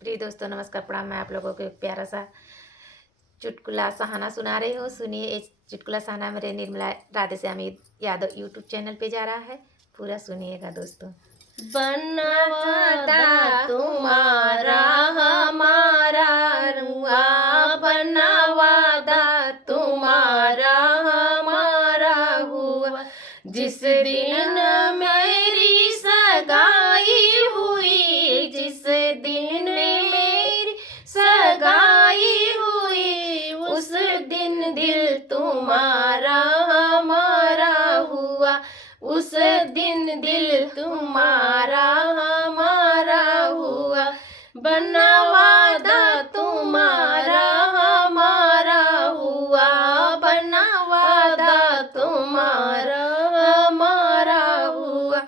प्रिय दोस्तों नमस्कार प्रणाम। मैं आप लोगों को एक प्यारा सा चुटकुला सहाना सुना रही हूँ। सुनिए, इस चुटकुला सहाना मेरे निर्मला राधेश्यामी यादव यूट्यूब चैनल पे जा रहा है। पूरा सुनिएगा दोस्तों। बनवादा तुम्हारा हमारा रुआ, बनवादा तुम्हारा हमारा हुआ। जिस दिन मेरी सगाई हुई, जिस दिन मेरी सगाई हुई, उस दिन दिल तुम्हारा हमारा हुआ। उस दिन दिल तुम्हारा हमारा हुआ। बनवादा तुम्हारा हमारा हुआ, बनवादा तुम्हारा हमारा हुआ।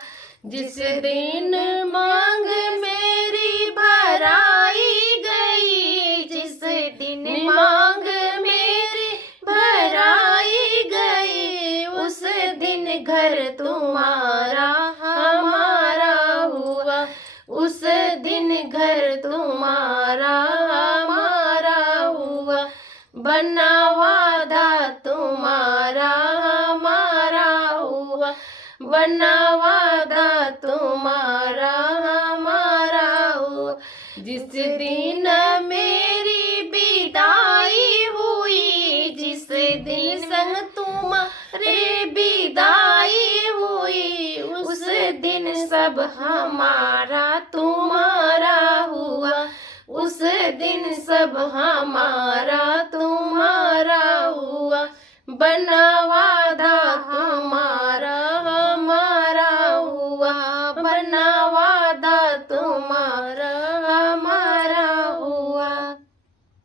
जिस दिन मांग मेरी भराई गई, जिस दिन मांग मेरी भराई गई, उस दिन घर तुम्हारा हमारा हुआ। उस दिन घर तुम्हारा हमारा हुआ। बनवादा तुम्हारा हमारा हुआ, बनवादा तुम्हारा हमारा हुआ। जिस दिन मेरी विदाई हुई, जिस दिन संग तुम्हारे विदाई हुई, उस दिन सब हमारा तुम्हारा हुआ। उस दिन सब हमारा तुम्हारा हुआ। बना